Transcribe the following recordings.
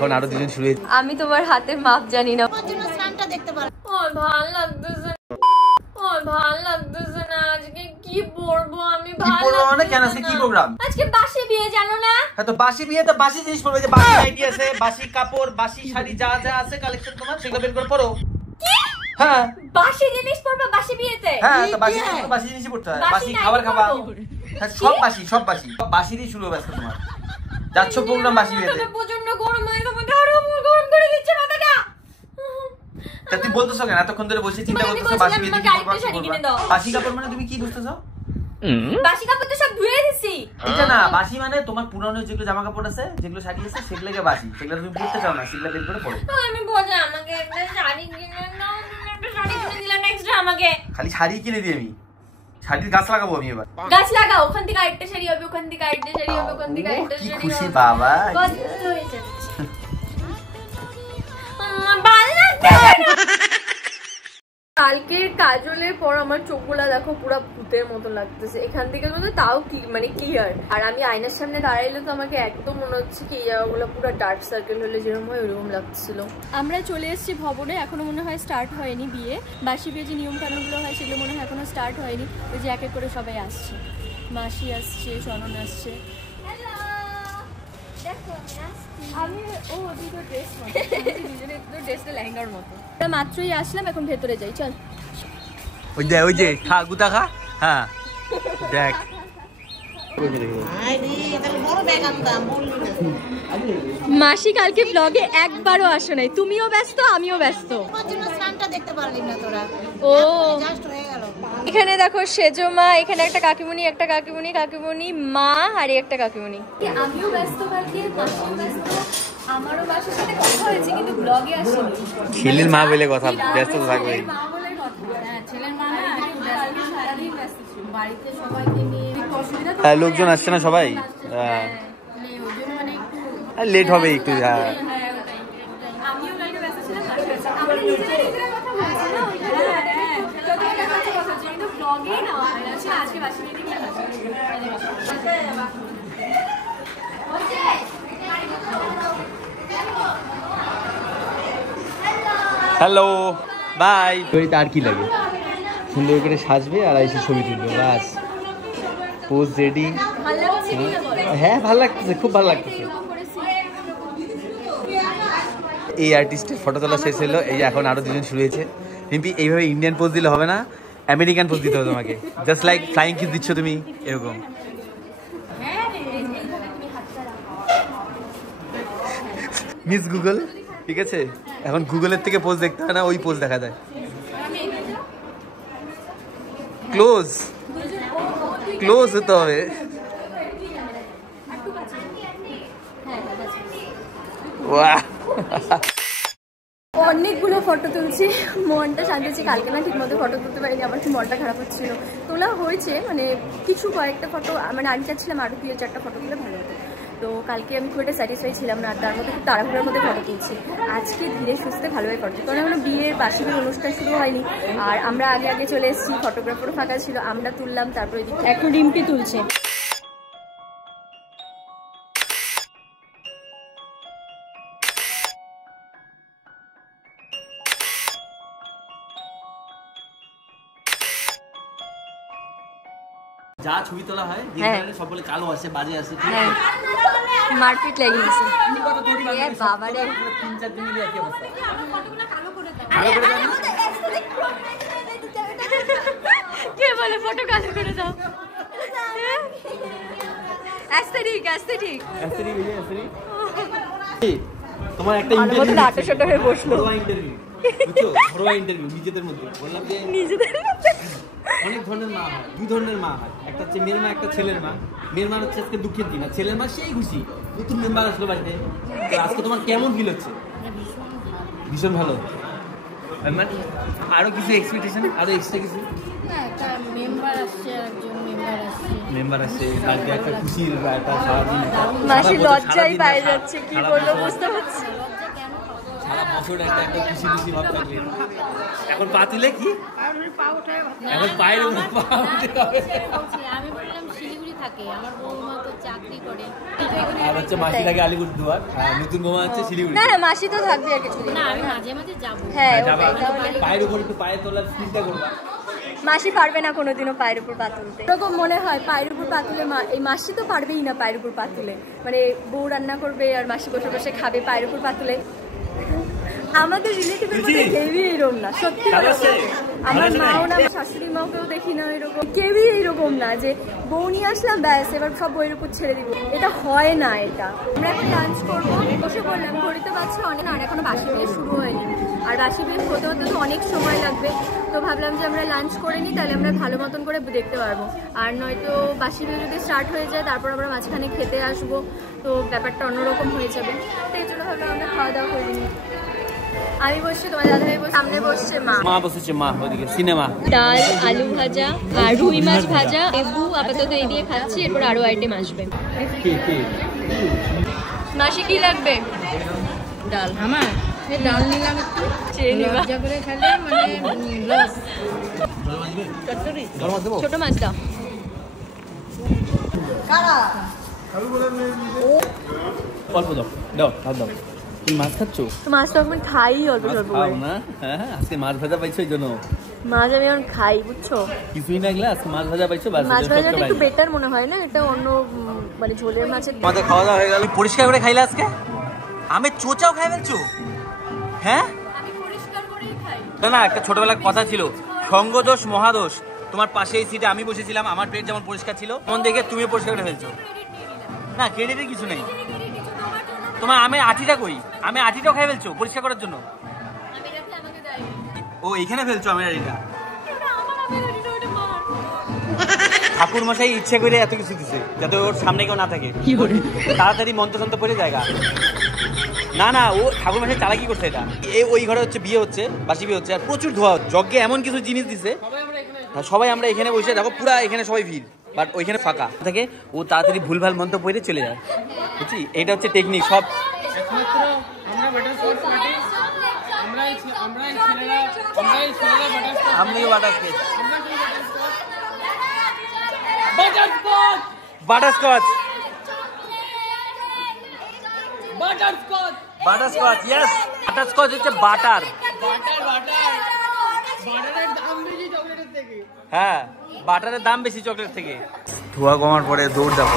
এখন আরো দুজন শুরু হয়েছে। আমি তোমার হাতের মাপ জানি না। দেখতে পারো। ও ভালো লাগতেছে, ও ভালো লাগতেছে না। আজকে কি পরবো আমি? ভালো মানে কেন আজকে কি প্রোগ্রাম? আজকে বাসি বিয়ে, জানো না? হ্যাঁ তো বাসি বিয়ে তো বাসি জিনিস পরবে, যে বাসি আইডি আছে, বাসি কাপড়, বাসি শাড়ি, যা যা আছে কালেকশন তোমার সেগুলো বের করে পরো। হ্যাঁ বাসি জিনিস পরবে বাসি বিয়েতে? হ্যাঁ তো বাসি জিনিসই পরতে হয়। বাসি খাবার খাবা, হ্যাঁ সব বাসি, সব বাসি, বাসিরই শুরু হবে আজকে তোমার। যাচ্ছ প্রোগ্রাম বাসি বিয়েতে। প্রচন্ড গরম হয়, তোমাকে আরো গরম করে দিচ্ছে মাথাটা। তা তুই বলতেছো কেন? এতক্ষণ ধরে বসে চিন্তা করতেছো বাসি বিয়েতে কি করবা? বাসি কাপড় মানে তুমি কি বুঝতেছো? বাসি কাপড় তো সব ধুয়ে দিছি। এটা না বাসি মানে তোমার পুরানো যেগুলো জামা কাপড় আছে, যেগুলো শাড়ি আছে, সেগুলোকে বাসি। সেগুলো তুমি পরতে চাও না, সেগুলো বের করে পরো। আমি বলে আমাকে একটা শাড়ি কিনে দাও, একটা শাড়ি কিনে দিলা না এক্সট্রা আমাকে। খালি শাড়ি কিনে দিই আমি, শাড়ির গাছ লাগাবো আমি এবার। গাছ লাগাও, ওখান থেকে আরেকটা শাড়ি হবে, ওখান থেকে আরেকটা শাড়ি হবে, ওখান থেকে আরেকটা শাড়ি হবে। কি খুশি বাবা। পছন্দ হয়েছে। ভালো লাগছে। কালকের কাজলের পর আমার চোখগুলা দেখো পুরো ভূতের মতো লাগতেছে। এখান থেকে তো তাও কি মানে ক্লিয়ার, আর আমি আয়নার সামনে দাঁড়াইলে তো আমাকে একদম মনে হচ্ছে কি এই জায়গাগুলো পুরো ডার্ক সার্কেল হলে যেরকম হয় ওরকম লাগছিল। আমরা চলে এসেছি ভবনে, এখনো মনে হয় স্টার্ট হয়নি বিয়ে। বাসি বিয়ে যে নিয়ম কানুনগুলো হয় সেগুলো মনে হয় এখনো স্টার্ট হয়নি। ওই যে এক এক করে সবাই আসছে, মাসি আসছে, সনন আসছে। আমি ও দুটো ড্রেস দুজনে ড্রেসটা লেহেঙ্গার মতো। আমরা মাত্রই আসলাম, এখন ভেতরে যাই চল। ওই যে খা গুতা খা। হ্যাঁ দেখ মাসি কালকে ব্লগে একবারও আসো নাই, তুমিও ব্যস্ত আমিও ব্যস্ত। ও এখানে দেখো সেজো মা, এখানে একটা কাকিমুনি, একটা কাকিমুনি, কাকিমুনি মা আর একটা কাকিমুনি। আমিও ব্যস্ত কালকে, মাসিও ব্যস্ত, আমারও বাসার সাথে কথা হয়েছে কিন্তু ব্লগে আসেনি। ছেলের মা বলে কথা, ব্যস্ত থাকবে। ছেলের মা সারাদিন ব্যস্ত ছিল বাড়িতে, সবাইকে নিয়ে অসুবিধা। হ্যাঁ লোকজন আসছে না সবাই, লেট হবে একটু। হ্যাঁ আমিও কালকে ব্যস্ত ছিলাম, আমরা নিজেরা কথা বলছি না, কিন্তু ব্লগে না আজকে বাসি নিয়ে দেখি। Hello bye. আর কি লাগে, সুন্দর করে সাজবে আর এসে ছবি তুলবে, বাস পোজ রেডি। হ্যাঁ ভালো লাগতেছে, খুব ভালো লাগতেছে। এই আর্টিস্টের ফটো তোলা শেষ হলো, এই এখন আরো দুজন শুরু হয়েছে। রিম্পি এইভাবে ইন্ডিয়ান পোজ দিলে হবে না, আমেরিকান পোজ দিতে হবে তোমাকে। জাস্ট লাইক ফ্লাইং কিস দিচ্ছ তুমি এরকম। মিস গুগল, ঠিক আছে এখন গুগলের থেকে পোজ দেখতে হয় না, ওই পোজ দেখা যায়। ক্লোজ ক্লোজ হতে হবে। অনেকগুলো ফটো তুলছি, মনটা শান্তি হচ্ছে। কালকে না ঠিক মতো ফটো তুলতে পারিনি, আমার কি মনটা খারাপ হচ্ছিল। তোলা হয়েছে মানে কিছু কয়েকটা ফটো, মানে আমি চাচ্ছিলাম আরও 2-4টা ফটো তুলে ভালো হতো। তো কালকে আমি খুব একটা স্যাটিসফাই ছিলাম না, আর তার মধ্যে খুব তাড়াহুড়োর মধ্যে ফটো তুলছি। আজকে ধীরে সুস্থে ভালোভাবে ফটো তুলছি, কারণ এখনো বিয়ের বাসি বিয়ের অনুষ্ঠান শুরু হয়নি, আর আমরা আগে আগে চলে এসেছি, ফটোগ্রাফারও ফাঁকা ছিল, আমরা তুললাম, তারপরে এখন রিম্পি তুলছে। যা ছবি তোলা হয় সব বলে কালো আসে, বাজে আসে, মারপিট লেগে গেছে বাবা রে। 3-4 দিন মিলে একই অবস্থা। কে বলে ফটো কালো করে দাও? অ্যাস্থেটিক অ্যাস্থেটিক অ্যাস্থেটিক তোমার একটা ইন্টারভিউ নাটক শট হয়ে বসলো, ইন্টারভিউ বুঝছো, ঘরোয়া ইন্টারভিউ নিজেদের মধ্যে। বললাম যে নিজেদের মধ্যে অনেক ধরনের মা হয়, 2 ধরনের মা হয়, একটা হচ্ছে মেয়ের মা, একটা ছেলের মা। মেয়ের মা হচ্ছে আজকে দুঃখের দিন, আর ছেলের মা সেই খুশি নতুন মেম্বার আসলো বাড়িতে। তো আজকে তোমার কেমন ফিল হচ্ছে? ভীষণ ভালো। মানে আরো কিছু এক্সপেকটেশন, আরো এক্সট্রা কিছু? মেম্বার আসছে বাড়িতে, একটা খুশির একটা সারাদিন। মাসি লজ্জাই পায়ে যাচ্ছে, কি বলবো বুঝতে পারছি। সারা বছর একটা একটা খুশি খুশি ভাব থাকলে এখন পা তুলে কি, এখন পায়ের উপর পা উঠে হবে। আমি বললাম শিলিগুড়ি থাকে, আমার বৌমা তো চাকরি করে। আর হচ্ছে মাসি থাকে আলিপুরদুয়ার, আর নতুন বৌমা হচ্ছে শিলিগুড়ি। না না মাসি তো থাকবে আর কিছু না, আমি মাঝে মাঝে যাবো। হ্যাঁ যাবা, ওটাই তাহলে। পায়ের উপর একটু পায়ে তোলার চিন্তা করবা। মাসি পারবে না কোনোদিনও পায়ের উপর পা তুলতে। এরকম মনে হয় পায়ের উপর পা তুলে এই মাসি তো পারবেই না পায়ের উপর পা তুলে, মানে বউ রান্না করবে আর মাসি বসে বসে খাবে পায়ের উপর পা তুলে। আমাদের রিলেটিভের মধ্যে কেউই এরকম না, সত্যি কথা বলতে। আমার মাও না, আমার শাশুড়ি মাকেও দেখি না এরকম, কেউই এরকম না যে বউ নিয়ে আসলাম ব্যাস এবার সব বইয়ের উপর ছেড়ে দিব, এটা হয় না। এটা আমরা এখন লাঞ্চ করবো, বসে বললাম ঘড়িতে পাচ্ছি অনেক, আর এখনো বাসি বিয়ে শুরু হয়নি, আর বাসি বিয়ে হতে হতে তো অনেক সময় লাগবে। তো ভাবলাম যে আমরা লাঞ্চ করে নিই, তাহলে আমরা ভালো মতন করে দেখতে পারবো। আর নয়তো বাসি বিয়ে যদি স্টার্ট হয়ে যায় তারপর আমরা মাঝখানে খেতে আসবো, তো ব্যাপারটা অন্যরকম হয়ে যাবে। তো এই জন্য ভাবলাম আমরা খাওয়া দাওয়া করে নিই। আমি বসছি, তোমার দাদাভাই বসে, সামনে বসছে মা বসেছে, মা ওদিকে সিনেমা। ডাল, আলু ভাজা আর রুই মাছ ভাজা, লেবু আপাতত এই দিয়ে খাচ্ছি, এরপর আরো আইটেম আসবে। মাসি কি লাগবে? ডাল। আমার ডাল নিলাম একটু, চেয়ে নিবা করে খেলে মানে রস। ছোট মাছ দাও। অল্প দাও, দাও দাও দাও। তুমি মাছ খাচ্ছ? মাছ তো এখন খাই অল্প স্বল্প করে। না হ্যাঁ, আজকে মাছ ভাজা পাইছো, ওই জন্য মাছ আমি এখন খাই, বুঝছো? কিছুই না গেলে আজকে মাছ ভাজা পাইছো। মাছ ভাজাটা একটু বেটার মনে হয় না, এটা অন্য মানে ঝোলের মাছের। আমাদের খাওয়া দাওয়া হয়ে গেল। পরিষ্কার করে খাইলে আজকে? আমি চোচাও খাই ফেলছো? হ্যাঁ আমি পরিষ্কার করেই খাই। না না, একটা ছোটবেলার কথা ছিল, সঙ্গদোষ মহাদোষ। তোমার পাশে এই সিটে আমি বসেছিলাম, আমার পেট যেমন পরিষ্কার ছিল তেমন দেখে তুমি পরিষ্কার করে ফেলছো। না ক্রেডিটের কিছু নেই তোমার। আমি আঠিটা কই? আমি আঠিটাও খাই ফেলছো পরিষ্কার করার জন্য। ও এইখানে ফেলছো আমি আঠিটা? ঠাকুর মশাই ইচ্ছে করে এত কিছু দিছে যাতে ওর সামনে কেউ না থাকে, তাড়াতাড়ি মন্ত্রতন্ত্র পড়ে জায়গা। না না, ও ঠাকুর মশাই চালাকি করছে এটা। ওই ঘরে হচ্ছে বিয়ে হচ্ছে, বাসি বিয়ে হচ্ছে, আর প্রচুর ধোয়া। যজ্ঞে এমন কিছু জিনিস দিছে, সবাই আমরা এখানে বসে দেখো, পুরা এখানে সবাই ভিড়, বাট ওইখানে ফাঁকা থাকে। ও তাড়াতাড়ি ভুলভাল মন্ত্র পড়ে চলে যায়, বুঝছি? এটা হচ্ছে টেকনিক সব। বাটারস্কচ, বাটারস্কচ, ইয়েস বাটারস্কচ হচ্ছে বাটার। হ্যাঁ, বাটারের দাম বেশি চকলেট থেকে। ধোয়া কমার পরে দৌড় যাবো।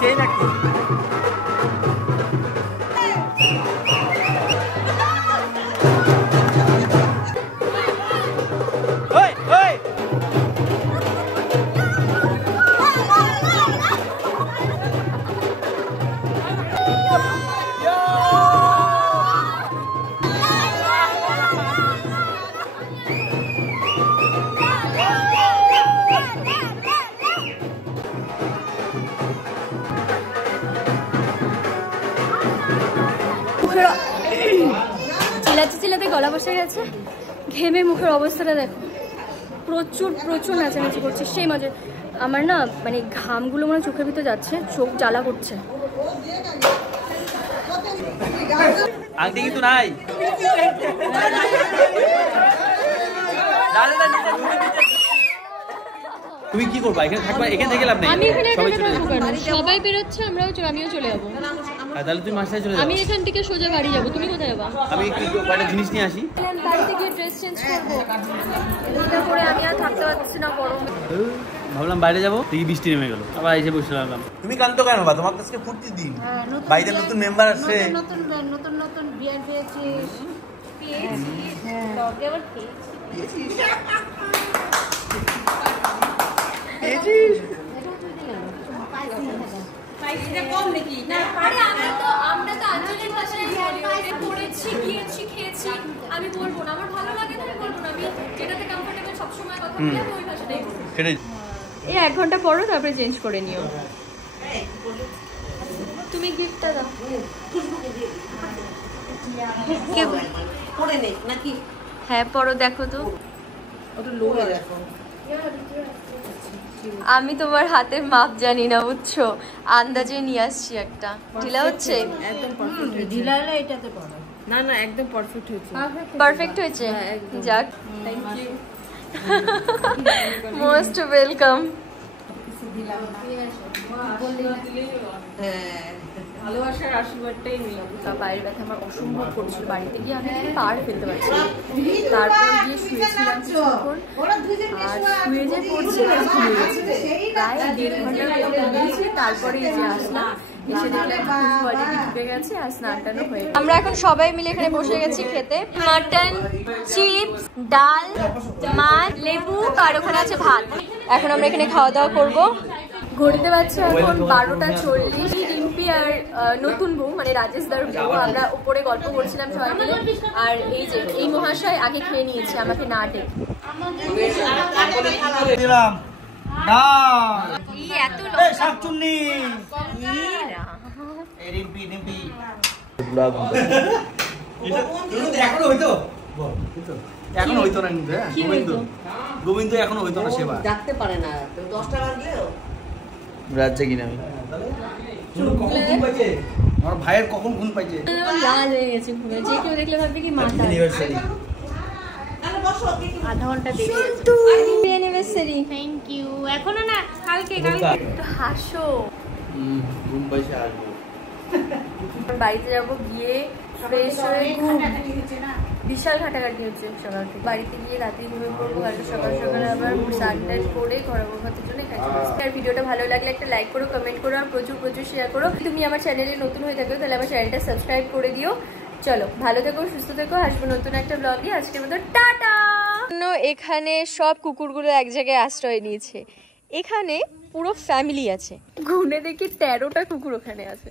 সেই নাকি? চিল্লাতে গলা বসে গেছে, ঘেমে মুখের অবস্থাটা দেখো, প্রচুর প্রচুর নাচানাচি করছে, সেই মজা। আমার না মানে ঘামগুলো মনে চোখের ভিতরে যাচ্ছে, চোখ জ্বালা করছে। আংটি কিন্তু নাই। তুমি কি করবা? এখানে থাকবা? এখানে থেকে লাভ নেই। আমি এখানে সবাই বেরোচ্ছে, আমিও চলে যাবো। তাহলে তুমি মাসে চলে যাও। আমি এখান থেকে সোজা বাড়ি যাবো, তুমি কোথায় যাবা? আমি কয়েকটা জিনিস নিয়ে আসি। বাড়িতে গিয়ে ড্রেস চেঞ্জ করবো, এটা করে আমি আর থাকতে পারছি না গরমে। ভাবলাম বাইরে যাবো, দেখি বৃষ্টি নেমে গেল, আবার এসে বসে লাগলাম। তুমি কান্ত কেন বা? তোমার কাছে ফুর্তির দিন, বাইরে নতুন মেম্বার আসছে, নতুন নতুন নতুন বিয়ার পেয়েছিস। পেয়েছি, ব্লগে আবার পেয়েছি। খেয়েছিস? আমি বলবো না, আমার ভালো লাগে না, আমি বলবো না, আমি যেটাতে কমফোর্টেবল সবসময় কথা বলি আমি ওই ভাষাটাই বলবো। সেটাই। এই 1 ঘন্টা পরও তারপরে চেঞ্জ করে নিও। তুমি গিফটটা দাও। পরে নে নাকি হ্যাঁ পরো, দেখো তো। ওটা লো হয়ে দেখো। আমি তোমার হাতের মাপ জানি না বুঝছো, আন্দাজে নিয়ে আসছি একটা। ঢিলা হচ্ছে? একদম পারফেক্ট হয়েছে। ঢিলা হলে এটাতে পড়ো। না না একদম পারফেক্ট হয়েছে। পারফেক্ট হয়েছে? যাক, থ্যাংক ইউ, মোস্ট ওয়েলকাম। হ্যাঁ ভালোবাসার আশীর্বাদটাই নিলাম। পায়ের ব্যথা আমার অসম্ভব করছিল, বাড়িতে গিয়ে আমি পার ফেলতে পারছি না। তারপর গিয়ে শুয়েছিলাম কিছুক্ষণ, আর শুয়ে যে পড়ছি ঘুমিয়ে গেছি। প্রায় 1.5 ঘন্টার মতো ঘুমিয়েছি। তারপরে এই যে আসলাম, এসে দেখলাম অলরেডি ঢুকে গেছে আর স্নান টানও হয়ে গেছে। আমরা এখন সবাই মিলে এখানে বসে গেছি খেতে। মাটন, চিপস, ডাল, মাছ, লেবু আর ওখানে আছে ভাত। এখন আমরা এখানে খাওয়া দাওয়া করবো। ঘড়িতে বাজছে এখন 12:40। রিম্পি আর নতুন বউ মানে রাজেশ দার বউ, আমরা উপরে গল্প করছিলাম সবাই মিলে। আর এই যে এই মহাশয় আগে খেয়ে নিয়েছে আমাকে না ডেকে। এত এখনো হইতো না কিন্তু। গোবিন্দ এখনো হইতো না সেবা। ডাকতে পারে না, 10টা বাজলেও রাজ্যে কিনা আমি আমার ভাইয়ের কখন ঘুম পাইছে। লাল হয়ে গেছে পুরো, যে কেউ দেখলে ভাববে কি মাথা। আধা ঘন্টা দেরি হয়েছে। অ্যানিভার্সারি। Thank you. এখনো না, কালকে একটু হাসো। ঘুম পাইছে আসবো। বাড়িতে যাবো, গিয়ে ফ্রেশ হয়ে বিশাল ঘাটাঘাটি হচ্ছে সকাল থেকে। বাড়িতে গিয়ে রাতে ঘুমিয়ে পড়বো, কালকে সকাল সকালে আবার স্নান টান করে ঘরোয়া খাওয়ার জন্য এখানে চলে আসছি। আর ভিডিওটা ভালো লাগলে একটা লাইক করো, কমেন্ট করো আর প্রচুর প্রচুর শেয়ার করো। তুমি আমার চ্যানেলে নতুন হয়ে থাকো তাহলে আমার চ্যানেলটা সাবস্ক্রাইব করে দিও। চলো ভালো থেকো, সুস্থ থেকো, হাসবো নতুন একটা ব্লগ দিয়ে। আজকের মতো টাটা। এখানে সব কুকুরগুলো এক জায়গায় আশ্রয় নিয়েছে। এখানে পুরো ফ্যামিলি আছে, গুনে দেখি 13টা কুকুর ওখানে আছে।